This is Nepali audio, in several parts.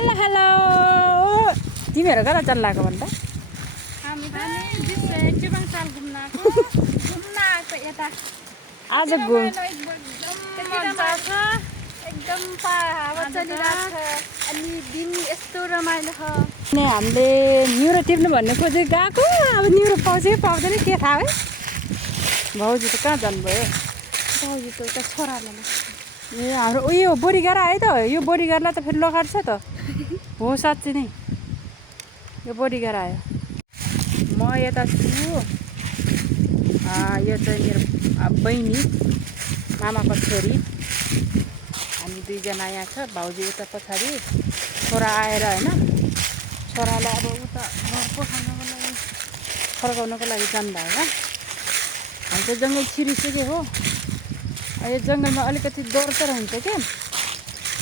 हेलो हेलो तिमीहरू कता चल्लाको भन्दा हामी चेपाङताल घुम्न यता आज घुम एकदम हावा चलिरहेको छ अनि दिन यस्तो रमाइलो छ अनि हामीले न्युरो टिप्नु भन्ने खोजेको गएको अब न्युरो पाउँछ कि पाउँदैन के थाहा है भाउजू त कहाँ जानुभयो भाउजू त उता छोरालाई ए हाम्रो उयो बोरीगार आयो त यो बोरीगारलाई त फेरि लगाड्छ त हो साँच्ची नै यो बोरीगार आयो म यता छु यो चाहिँ मेरो बहिनी मामाको छोरी हामी दुईजना यहाँ छ भाउजू उता पछाडि छोरा आएर होइन छोरालाई अब उता घर फर्काउनको लागि जानुभयो हामी चाहिँ जङ्गल छिरिसक्यो हो यो जङ्गलमा अलिकति डर त रहन्छ क्या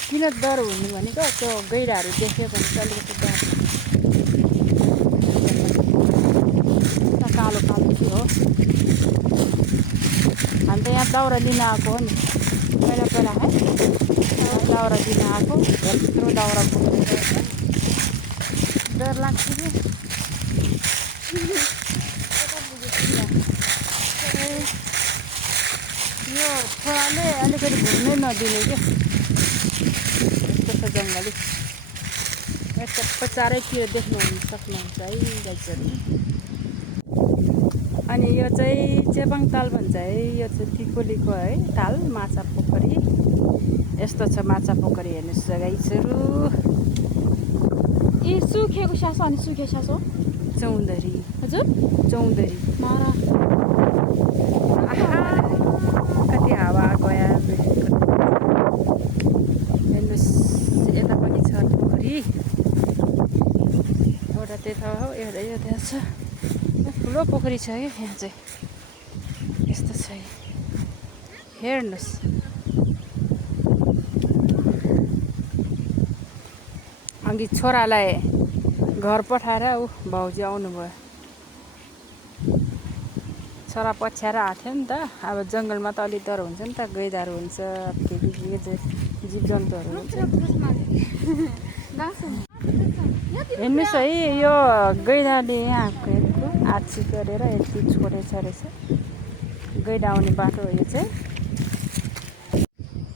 किन डर हुनु भनेको त्यो गैँडाहरू देख्यो भने चाहिँ अलिकति डर कालो कालो थियो हो हामी त यहाँ दाउरा लिन आएको हो नि पहिला पहिला है दाउरा लिन आएको यत्रो दाउरा बोकेर डर लाग्छ कि यो छोराले अलिकति घुम्नै नदिने क्या यस्तो जङ्गली यता चारैतिर देख्नु सक्नुहुन्छ है दाजुहरू अनि यो चाहिँ चेपाङताल भन्छ है यो चाहिँ टिकोलीको है ताल माछा पोखरी यस्तो छ माछा पोखरी हेर्नुहोस् गाइसहरू ए सुकेको सास अनि सुकेको सास हो चौधरी हजुर चौधरी मारा कति हावा गयो हेर्नुहोस् यता पनि छ पोखरी एउटा त्यता हो एउटा यो त्यहाँ छ ठुलो पोखरी छ क्या यहाँ चाहिँ यस्तो छ हेर्नुहोस् अघि छोरालाई घर पठाएर ऊ भाउजू आउनुभयो छोरा पछ्याएर आएको थियो नि त अब जङ्गलमा त अलिक डर हुन्छ नि त गैँडाहरू हुन्छ जीव जन्तुहरू हुन्छ हेर्नुहोस् है यो गैँडाले यहाँ आछी गरेर यति छोडेछ रहेछ गैँडा आउने बाटो हो यो चाहिँ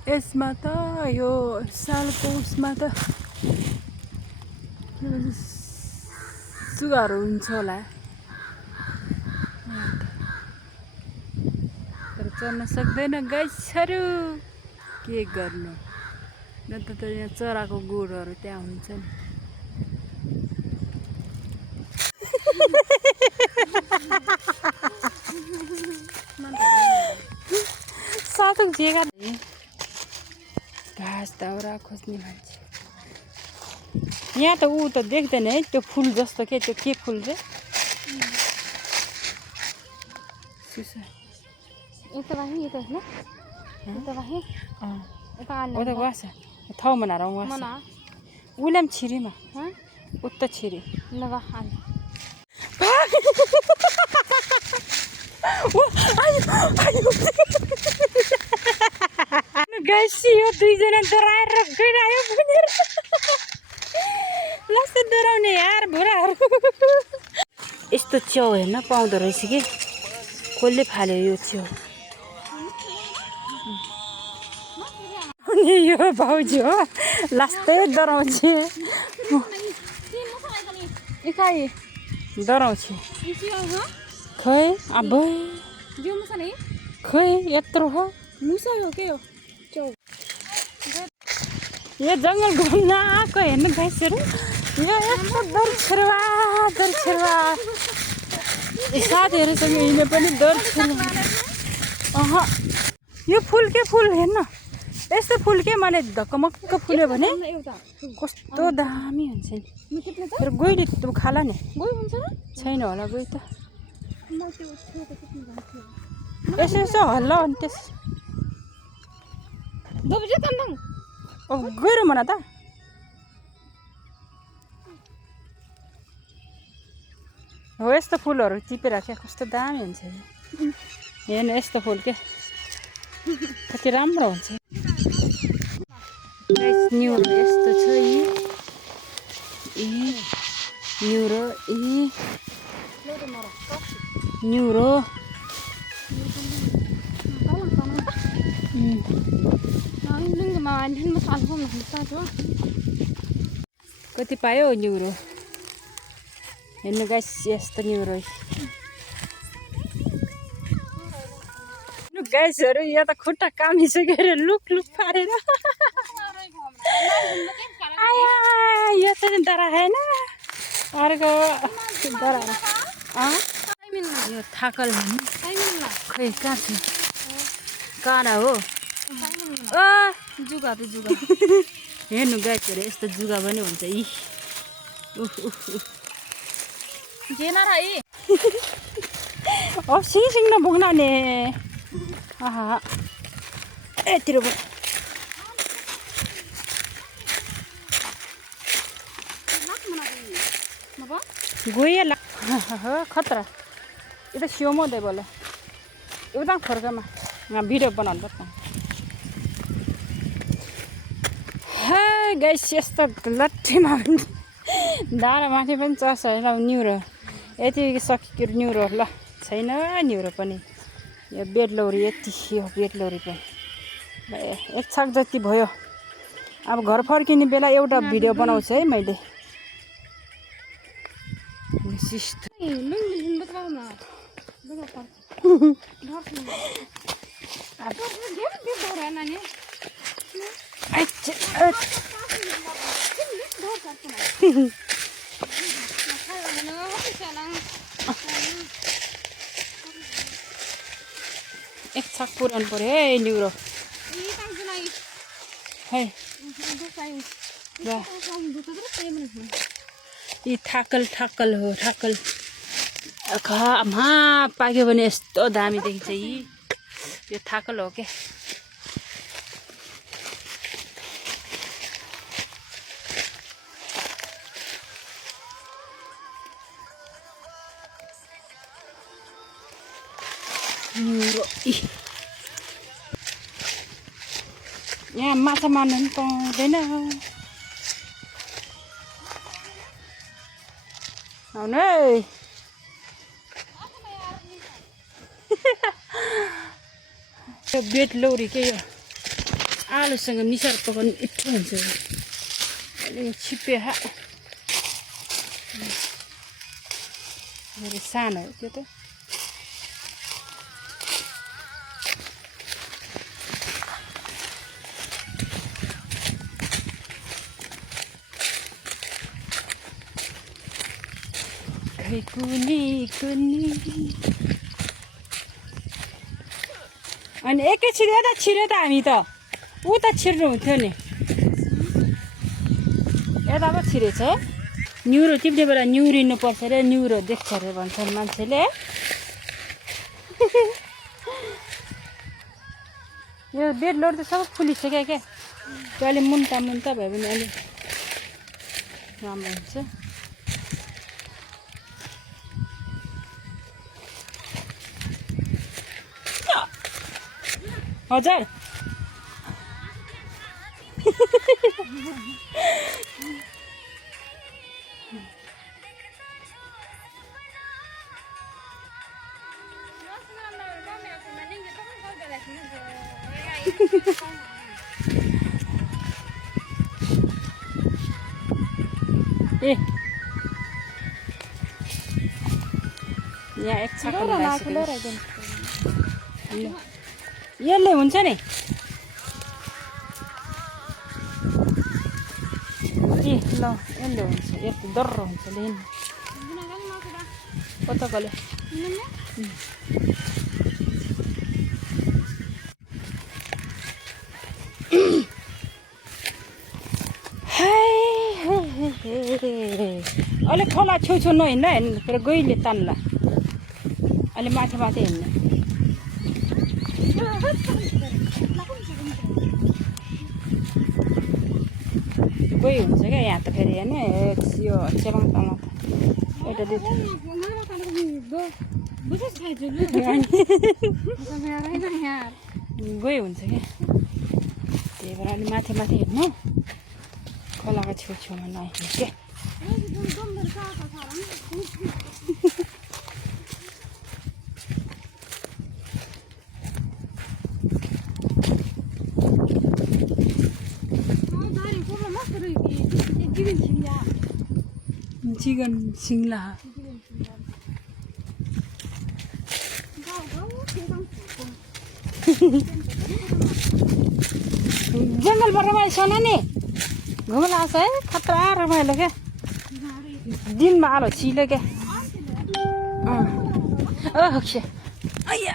यसमा त यो सालको उसमा त सुगाहरू हुन्छ होला तर चढ्न सक्दैन गाइसहरू के गर्नु न त यहाँ चराको गुडहरू त्यहाँ हुन्छ नि सातुक जेगा घाँस दाउरा खोज्ने मान्छे यहाँ त ऊ त देख्दैन है त्यो फुल जस्तो के त्यो के फुल चाहिँ यता बाहे यता हैन यता बाहे यता आल्ला उता वासा ठाउँ बनाएर वासा मना उलाम छिरीमा ह उता छिरी ल बा हाल गाइस यो दुईजना डराएर गइरायो भनेर लस्ते डराउने यार भुराहरू यस्तो च्याउ हेर्न पाउँदो रहेछ कि कसले फाल्यो यो च्याउ अनि यो भाउजू हो लास्टै डराउँछ इकाई डराउँछ खै अब जो मुसा नहीं खै यत्रो हो मुसा हो के हो चौ यो जङ्गल घुम्न आएको हेर्नु गाइसहरू यो यस्तो दरछेर्वा साथीहरूसँग हिँड्ने पनि दरछेर्वा यो फुल के फुल हेर्न यस्तो फुल के मैले धक्कमक्क फुल्यो भने कस्तो दामी हुन्छ नि तर गइले त खाला नि गइ हुन्छ छैन होला गइ त यसो यसो हल्ला अनि त्यस दोबजे तन्नङ ओ गइरौँ न त हो यस्तो फुलहरू टिपेर क्या कस्तो दामी हुन्छ हेर्नु यस्तो फुल के कति राम्रो हुन्छ न्युरो यस्तो छ यी न्युरो न्युरो कति पायो न्युरो हेर्नु गाइस यस्तो न्युरो गाइसहरू यहाँ त खुट्टा कामिसकेर लुक पारेर यो त डरा होइन अर्को डरा यो थाकल खै कहाँ छ काँडा हो जुगा त जुगा हेर्नु गाइसहरू यस्तो जुगा पनि हुन्छ यी सिङ नबोक्न नि आहा यतिर गए खतरा यो त सियो म दे बोले एउटा फर्कमा यहाँ भिडियो बनाउनु पर्छ गाइस यस्तो लट्ठीमा पनि डाँडा माथि पनि चर्छ होइन न्युरो यति सक्यो न्युरो ल छैन न्युरो पनि यो बेडलौरी यति यो बेडलौरी पनि एक छाक जति भयो अब घर फर्किने बेला एउटा भिडियो बनाउँछु है मैले एक छाक पुराउनु पर्यो है न्युरो है यी थाकल हो थाकल घाममा पाक्यो भने यस्तो दामी देखिन्छ यी यो थाकल हो के न्युरो यहाँ माछा मार्नु पनि पाउँदैन आउनु है यो बेडलौरी के यो आलुसँग मिसाएर पकाउनु मिठो हुन्छ अनि छिप्पे सानो हो त्यो त कुनी अनि एकैछिन यता छिर्यो त हामी त उता छिर्नु हुन्थ्यो नि यता पो छिरेछ न्युरो टिप्ने बेला न्युरिनु पर्छ अरे न्युरो देख्छ अरे भन्छन् मान्छेले यो बेडलोड त सबै फुलिसक्यो क्या त्यो अलि मुन्टा भयो भने अलि राम्रो हुन्छ हजुर ए यहाँ एक छाक यसले हुन्छ नि ए ल यसले हुन्छ यस्तो डर्रो हुन्छ लिन कताकोले अलिक खोला छेउछेउ नहिँड्ला हेर्नु तर गइले तान्ला अलि माथि हिँड्ने गइ हुन्छ क्या यहाँ त फेरि होइन यो चेपाङ तामा एउटा दुई गइ हुन्छ क्या त्यही भएर अलि माथि हिँड्नु खोलाको छेउछेउमा नआइदिनु के चिकन सिङ्ला जङ्गलबाट रमाइलो सोना नि घुम्न आउँछ है खतरा रमाइलो क्या दिनमा आलो छिलो क्या अय्या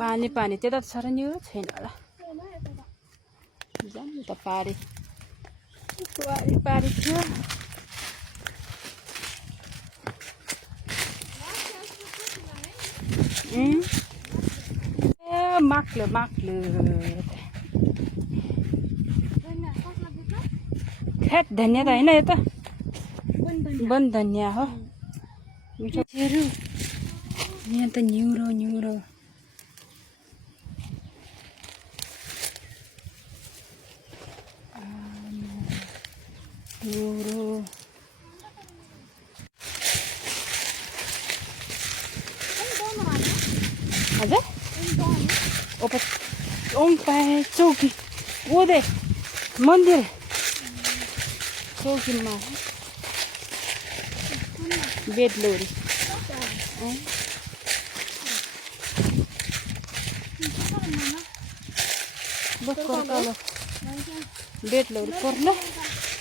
पानी पानी त्यता छ र नि छैन होला जानु त पारी पारी थियो माक्लो खेत धनियाँ त होइन यो त वन धनियाँ हो मिठो यहाँ त न्युरो हजुर ओमपाए चौकी ओदे मन्दिर चौकीमा बेदलोरी बेदलोरी पर्ला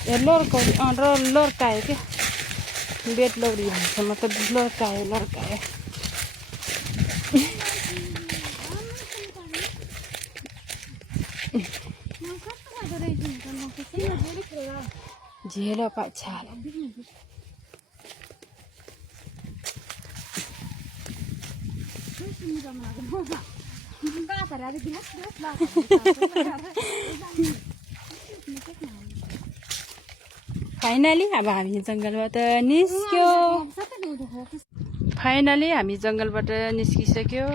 ए लर्कायो क्या बेदलोरी भन्छ मतलब लर्कायो झेल पाछाल फाइनली अब हामी जङ्गलबाट निस्क्यो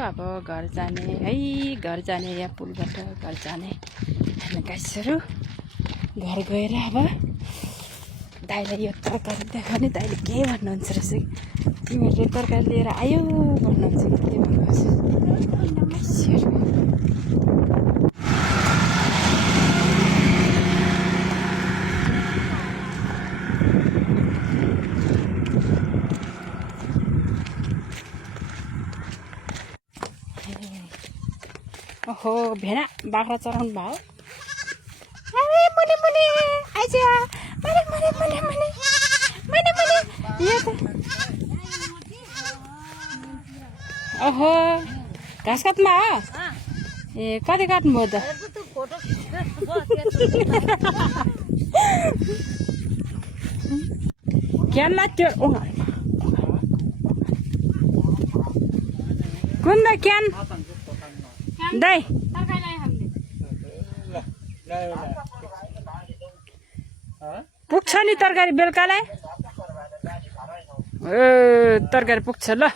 अब घर जाने है या पुलबाट घर जाने हामी गाइसहरू घर गएर अब दाइलाई यो तरकारी देखाउने दाइले के भन्नुहुन्छ रहेछ तिमीहरूले तरकारी लिएर आयो भन्नुहुन्छ कि के भन्नुहुन्छ ओहो भेना बाख्रा चराउनु भयो ओहो घाँस काट्नु हो ए कति काट्नुभयो त क्यान लाग्थ्यो कुन द क्यान दाइ पुग्छ नि तरकारी बेलुकालाई तरकारी पुग्छ ल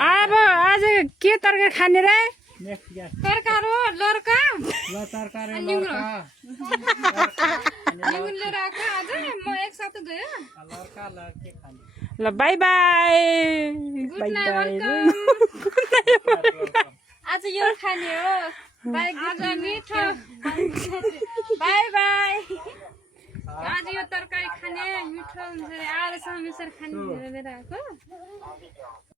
अब आज के तरकारी खाने रे तरकारी हो लर्का ल बाई बाई आज यो खाने हो बाई मिठो बाई बाई आज यो तरकारी खाने मिठो हुन्छ आजसम्म यसरी खाने भनेर आएको